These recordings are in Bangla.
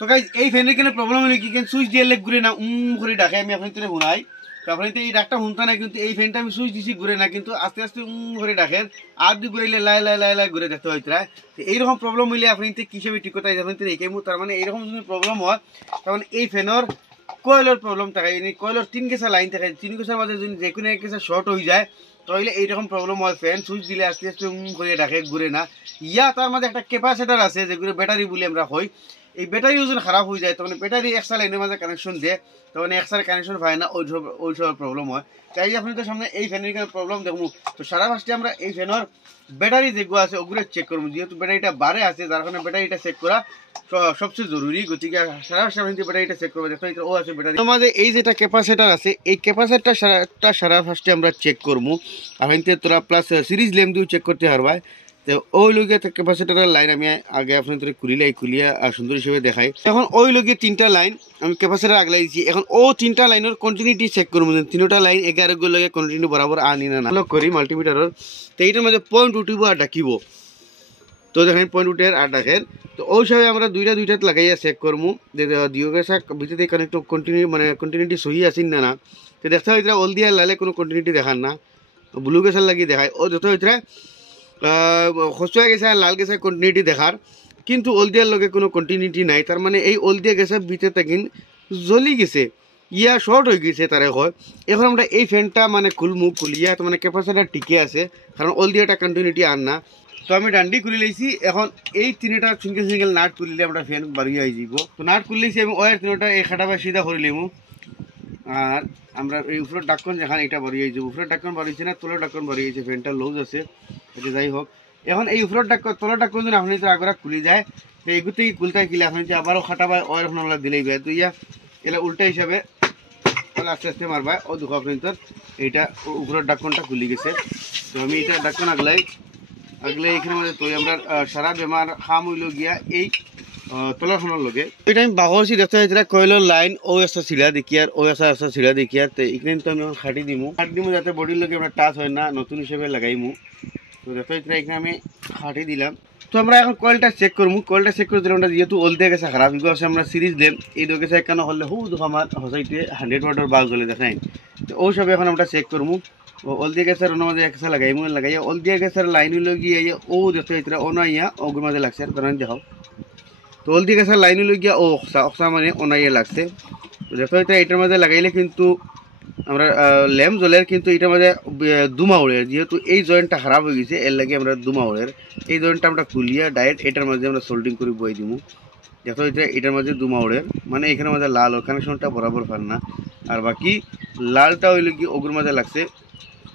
তো গাইজ এই ফ্যানের কেন প্রবলেম হলে কি সুইচ দিয়ে ঘুরে না করে ডাকে আমি আপনার তুলে শুনাই তো আপনি তো এই ডাকটা শুনতে না কিন্তু এই ফ্যানটা আমি সুইচ দিছি ঘুরে না কিন্তু আস্তে আস্তে করে ডাকেন আর দুই ঘুরাইলে লাই লাই লাই লাই ঘুরে দেখতে হইতে তো এইরকম প্রবলেম হইলে আপনি কিসেবে ঠিক কথা আপনি রেখে তার মানে এইরকম যদি প্রবলেম হয় তার মানে এই ফ্যানের কয়েলের প্রবলেম থাকে কয়েলের 3 গেছা লাইন থাকে 3 গেছার মাঝে যদি যে কোনো এক গেছা শর্ট হয়ে যায় তাহলে এইরকম প্রবলেম হয় ফ্যান সুইচ দিলে আস্তে আস্তে করে ডাকে ঘুরে না ইয়া তার মধ্যে একটা ক্যাপাসিটার আছে যেগুলো ব্যাটারি বলি আমরা হই এই ব্যাটারি যদি খারাপ হয়ে যায় তখন ব্যাটারি এক্সট্রা লাইনের মাঝে কানেকশন দেয় তখন এক্সট্রা কানেকশন পায় না ওই সব প্রবলেম হয় তাই আপনি তো সামনে এই ফ্যানের প্রবলেম দেখবো তো সারা ফার্স্টে আমরা এই ফ্যানের ব্যাটারি যেগুলো আছে ওগুলো চেক করবো যেহেতু ব্যাটারিটা বারে আছে যার কারণে ব্যাটারিটা চেক করা সবচেয়ে জরুরি গতিকে সারা ফার্স্টে আপনি ব্যাটারিটা চেক করবো দেখো ও আছে ব্যাটারি আমাদের এই যেটা ক্যাপাসিটার আছে এই ক্যাপাসিটারটা সারা ফার্স্টে আমরা চেক করবো আপনি তোরা প্লাস সিরিজ ল্যাম্প দিয়েও চেক করতে পারবা তো ওই লগে ক্যাপাসিটারের লাইন আমি আগে আপনাদের খুলিয়া সুন্দর হিসেবে দেখাই এখন ওই লগে 3টা লাইন আমি ক্যাপাসিটার আগলাই দিচ্ছি এখন ও 3টা লাইনের কন্টিনিউটি চেক করবো 3টা লাইন 11 লগে কন্টিনিউ বরাবর আনি না লক করি মাল্টিমিটারের তো এইটার মধ্যে পয়েন্ট উঠিব আর ডাকিব তো দেখেন পয়েন্ট উঠে আর ডাকেন তো ওই হিসাবে আমরা দুইটাত লাগাইয়া চেক করবো যে দিও গেছা ভিতরে কানেক্ট কন্টিনিউটি সহি আসিন না তো দেখতে হয় ওল দিয়া লালে কোনো কন্টিনিউটি দেখান না ব্লু গেছার লাগিয়ে দেখায় ও যত হইতে খসুয়া গেছে আর লাল গেছে কন্টিনিউটি দেখার কিন্তু অলদিয়ার লগে কোনো কন্টিনিউটি নাই তার মানে এই অলদিয়া গেছে ভিতরে তাকিন জ্বলি গেছে ইয়া শর্ট হয়ে গেছে তারে হয় এখন আমরা এই ফ্যানটা মানে খুলিয়া তো মানে ক্যাপাসিটার টিকে আছে কারণ অলদিয়াটা কন্টিনিউটি আন না তো আমি ডান্ডি খুলে লাইছি এখন এই 3টা সিঙ্গেল নাট খুলিলে আমরা ফ্যান বাড়িয়ে আই যাব তো নাট খুললেছি আমি ওয়ার 3টা এই খাটাবা সিধা করে লিমু আর আমরা এই উপরের ডাক্কন যেখানে এটা বাড়িয়ে যাব উপরের ডাক্কন বাড়িয়েছে না তলের ডাক্কন বাড়িয়েছে ফ্যানটা লুজ আছে এটা যাই হোক এখন এই উপরের ডাক্কন তলের ডাক্কন যদি আপনি তো আগরা খুলে যায় তো এগুতে খুলতে গেলে আপনি আবারও খাটাবা ওয়ার এখন আমরা দিলেই যায় তো ইয়া এলা উল্টা হিসাবে আস্তে আস্তে মারবা ও দুঃখ আপনি তো এইটা উপরের ডাক্কনটা খুলে গেছে তো আমি এটা ডাক্কন আগলে এখানে মধ্যে তো আমরা সারা বেমার খাম হইল গিয়া এই তলাখনের লগে এটা আমি বাহরছি দেখতে যেটা কয়েলের লাইন ও একটা ছিলা দেখি আর ও একটা ছিলা দেখি আর এখানে তো আমি খাটি দিমু যাতে বডির লগে আমরা টাচ হয় না নতুন হিসেবে লাগাইমু তো দেখতে এখানে আমি খাটি দিলাম তো আমরা এখন কয়েলটা চেক করবো কয়েলটা চেক করে দিলাম যেহেতু ওলতে গেছে খারাপ এগুলো আছে আমরা সিরিজ দেম এই দোকে চেক কেন হলে হু দুঃখ আমার হসাইতে 100 ওয়াটের বাল্ব জ্বলে দেখাই তো ওই সব এখন আমরা চেক করবো অলদিয়া গ্যাসের ওনার মাঝে একসা লাগাইমু লাগাইয়া অলদিয়া গ্যাসের লাইন লগিয়ে ও দেখতে অনাইয়া ওগুর মাঝে লাগছে আর কারণ দেখাও তো অলদিয়া গ্যাসের লাইন লগিয়া ও অক্সা মানে অনাইয়া লাগছে তো দেখো এটার মাঝে লাগাইলে কিন্তু আমরা ল্যাম্প জ্বলের কিন্তু এটার মাঝে দুমা উড়ে যেহেতু এই জয়েন্টটা খারাপ হয়ে গেছে এর লাগে আমরা দুমা উড়ের এই জয়েন্টটা আমরা খুলিয়া ডাইরেক্ট এটার মাঝে আমরা সোল্ডিং করে বই দিমু দেখো এটার মাঝে দুমা উড়ের মানে এখানের মাঝে লাল ওর কানেকশনটা বরাবর পান না আর বাকি লালটা হইলে কি ওগুর মাঝে লাগছে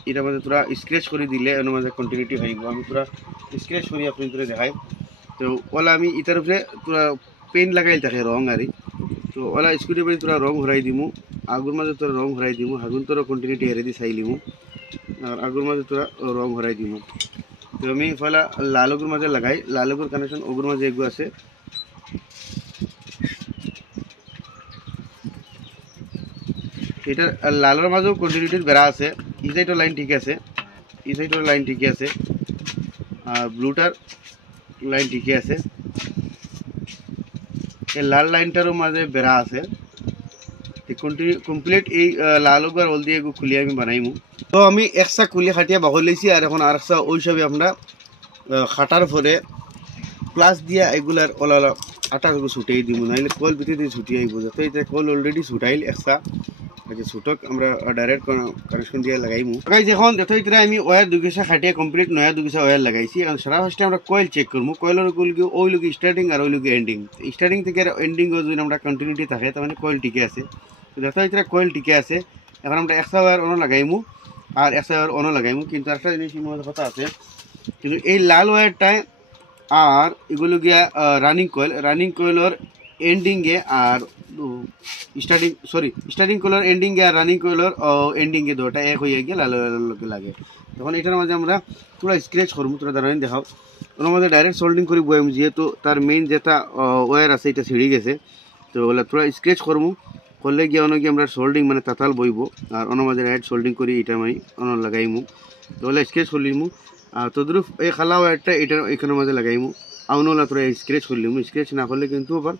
এটার মধ্যে তোরা স্ক্রেচ করে দিলে এর মধ্যে কন্টিনিউটি হয়ে গেল আমি তোরা স্ক্রেচ করি আপনি তোরা দেখাই তো ওলা আমি ইটার উপরে তোরা পেইন্ট লাগাই থাকে রং আরই তো ওলা স্কুটির উপরে তোরা রং ভরাই দিমু আগুর মাঝে তোরা রং ভরাই দিমু আগুন তোরা কন্টিনিউটি হেরে দি চাই লিমু আর আগুর মাঝে তোরা রং ভরাই দিমু তো আমি ফলা লালগুর মাঝে লাগাই লালগুর কানেকশন ওগুর মাঝে এগু আছে এটার লালের মাঝেও কন্টিনিউটির বেড়া আছে এই সাইডের লাইন ঠিক আছে এই সাইডের লাইন ঠিকই আছে আর ব্লুটার লাইন ঠিকই আছে এই লাল লাইনটারও মাঝে বেড়া আছে কমপ্লিট এই লাল আর হল দিয়ে খুলিয়ে আমি বানাইমু তো আমি একসা খুলিয়ে খাটিয়া বাহর লাইছি আর এখন আর একটা ওই হিসাবে আমরা খাটার পরে প্লাস দিয়া এগুলার ওলা আটা ছুটিয়ে দিব নাহলে কল ভিতরে দিয়ে ছুটিয়ে আইব যাতে এটা কল অলরেডি ছুটাইল একসা ছুটক আমরা ডাইরেক্ট কানেকশন দিয়ে লাগাইমু এখন যত আমি ওয়ার দুগিসা খাটিয়ে কমপ্লিট নয়া দুগিসা ওয়ার লাগাইছি এখন সারা ফার্স্টে আমরা কয়েল চেক করবো কয়েলের ওই লোক স্টার্টিং আর ওই লোক এন্ডিং স্টার্টিং থেকে এন্ডিং যদি আমরা কন্টিনিউটি থাকে তার মানে কয়েল টিকে আছে যত কয়েল টিকে আছে এখন আমরা একশো ওয়ার অনো লাগাইমু আর 100 ওয়ার অনো লাগাইমু কিন্তু একটা জিনিস মধ্যে কথা আছে কিন্তু এই লাল ওয়ারটায় আর এগুলো গিয়া রানিং কয়েলের এন্ডিংয়ে আর স্টার্টিং কয়েলের এন্ডিংয়ে আর রানিং কয়েলের এন্ডিংয়ে দুটা এক হয়ে গিয়ে লাল ওয়ারের লাগে তখন এটার মাঝে আমরা পুরো স্ক্র্যাচ করবো তোরা দাঁড়ানি দেখাও ওর মধ্যে ডাইরেক্ট সোল্ডিং করে বইম যেহেতু তার মেইন যেটা ওয়ার আছে এটা ছিঁড়ে গেছে তো ওগুলো তোরা স্ক্র্যাচ করবো করলে গিয়ে অনেক আমরা সোল্ডিং মানে তাতাল বইব আর ওর মাঝে ডাইরেক্ট সোল্ডিং করি এটা আমি অন লাগাইমু তো ওগুলো স্ক্র্যাচ করলিমু আর তদ্রুপ এই খালা ওয়ারটা এটা এখানের মাঝে লাগাইমু আউনওয়ালা তোরা স্ক্র্যাচ করলিমু স্ক্র্যাচ না করলে কিন্তু আবার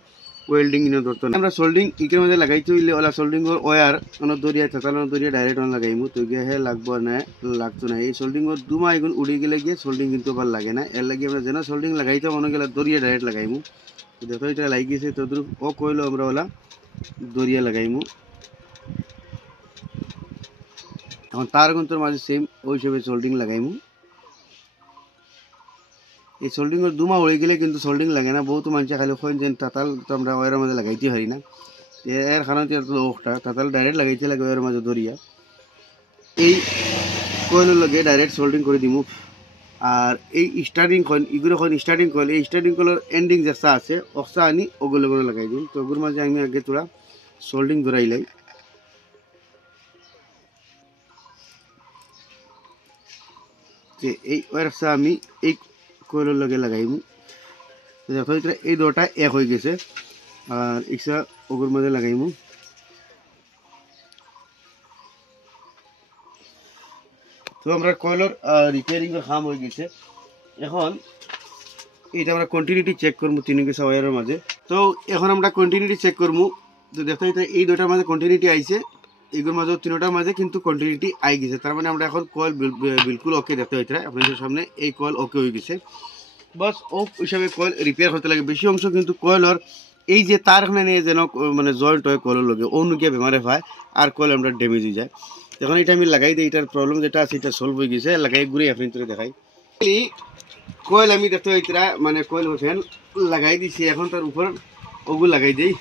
ওয়েল্ডিং ইনো ধরতো না আমরা সোল্ডিং ইকের মধ্যে লাগাইতে হইলে ওলা সোল্ডিং এর wire on Dariya থাকানো Dariya direct on লাগাইমু তো গিয়ে হে লাগবো না লাগতো না এই সোল্ডিং এর দুমা এগুন উড়ে গেলে গিয়ে সোল্ডিং কিন্তু ভাল লাগে না এর লাগে আমরা যেন সোল্ডিং লাগাইতে মনে গেলে দরিয়া ডাইরেক্ট লাগাইমু তো দেখো এটা লাগিয়েছে তো ও কইলো আমরা ওলা দরিয়া লাগাইমু এখন তার কিন্তু মাঝে সেম ওই হিসেবে সোল্ডিং লাগাইমু এই সোল্ডিং এর দুমা উড়ে গেলে কিন্তু সোল্ডিং লাগে না বহুত মানুষ খালি কইন যে তাতাল তো আমরা ওয়ারের মধ্যে লাগাইতে পারি না এর কারণে তো ওটা তাতাল ডাইরেক্ট লাগাইতে লাগে ওয়ারের মাঝে দরিয়া এই কয়েলের লগে ডাইরেক্ট সোল্ডিং করে দিমু আর এই স্টার্টিং কয়েল এগুলো কয়েল স্টার্টিং কয়েল এই স্টার্টিং কয়েলের এন্ডিং যেটা আছে অক্সা আনি ওগুলো করে লাগাই দিন তো ওগুলোর মাঝে আমি আগে তোরা সোল্ডিং ধরাইলাই যে এই ওয়ারসা আমি এই কয়েলের লগে লাগাইমু দেখো এটা এই দুটো এক হয়ে গেছে আর ইচ্ছা ওগুর মধ্যে লাগাইমু তো আমরা কয়েলের রিপেয়ারিং এর কাম হয়ে গেছে এখন এটা আমরা কন্টিনিউটি চেক করবো তিন গেছে ওয়ারের মাঝে তো এখন আমরা কন্টিনিউটি চেক করবো তো দেখো এটা এই দুটার মাঝে কন্টিনিউটি আইছে এগুলোর মাঝে তিনটার মাঝে কিন্তু কন্টিনিউটি আই গেছে তার মানে আমরা এখন কয়েল বিলকুল ওকে দেখতে হইতে আপনাদের সামনে এই কয়েল ওকে হয়ে গেছে বাস ও হিসাবে কয়েল রিপেয়ার হতে লাগে বেশি অংশ কিন্তু কয়েলের এই যে তার এখানে নিয়ে যেন মানে জয়েন্ট হয় কয়েলের লগে অন্য গিয়ে বেমারে পায় আর কয়েল আমরা ড্যামেজ হয়ে যায় এখন এটা আমি লাগাই দিই এটার প্রবলেম যেটা আছে এটা সলভ হয়ে গেছে লাগাই ঘুরে আপনি তোরে দেখাই এই কয়েল আমি দেখতে হইতরা মানে কয়েল ফ্যান লাগাই দিছি এখন তার উপর ওগুলো লাগাই দিই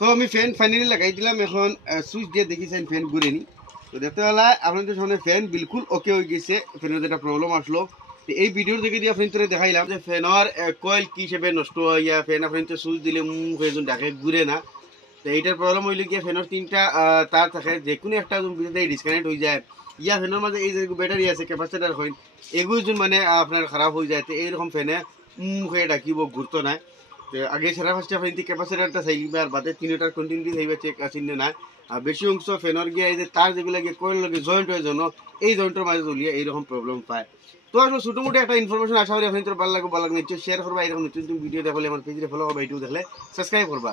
তো আমি ফ্যান ফাইনালি লাগাই দিলাম এখন সুইচ দিয়ে দেখিছেন ফ্যান ঘুরে নি তো দেখতে পেলা আপনাদের সামনে ফ্যান বিলকুল ওকে হয়ে গেছে ফ্যানের যেটা প্রবলেম আসলো এই ভিডিওর থেকে দিয়ে আপনার তোরে দেখাইলাম যে ফ্যানের কয়েল কি হিসেবে নষ্ট হইয়া ফ্যান আপনার সুইচ দিলে হয়ে যখন ডাকে ঘুরে না তো এইটার প্রবলেম হইলে গিয়ে ফ্যানের তিনটা তার থাকে যে কোনো একটা ডিসকানেক্ট হয়ে যায় ইয়া ফ্যানের মাঝে এই যে ব্যাটারি আছে ক্যাপাসিটার হয় এগুলো যখন মানে আপনার খারাপ হয়ে যায় তো এইরকম ফ্যানে হয়ে ডাকিব ঘুরতো না আগে সারা ফার্স্টে আপনি ক্যাপাসিটারটা চাইবে আর বাদে তিনটার কন্টিনিউটি চাইবে চেক আসেন না আর বেশি অংশ ফ্যানের গিয়ে এই যে তার যেগুলো গিয়ে কয়েল লগে জয়েন্ট হয়ে জন্য এই জয়েন্টের মাঝে চলিয়ে এইরকম প্রবলেম পায় তো আসলে ছোটো মোটো একটা ইনফরমেশন আশা করি আপনি ভালো লাগবে নিশ্চয়ই শেয়ার করবা এরকম নতুন নতুন ভিডিও দেখলে আমার পেজে ফলো করবা ইউটিউব দেখলে সাবস্ক্রাইব করবা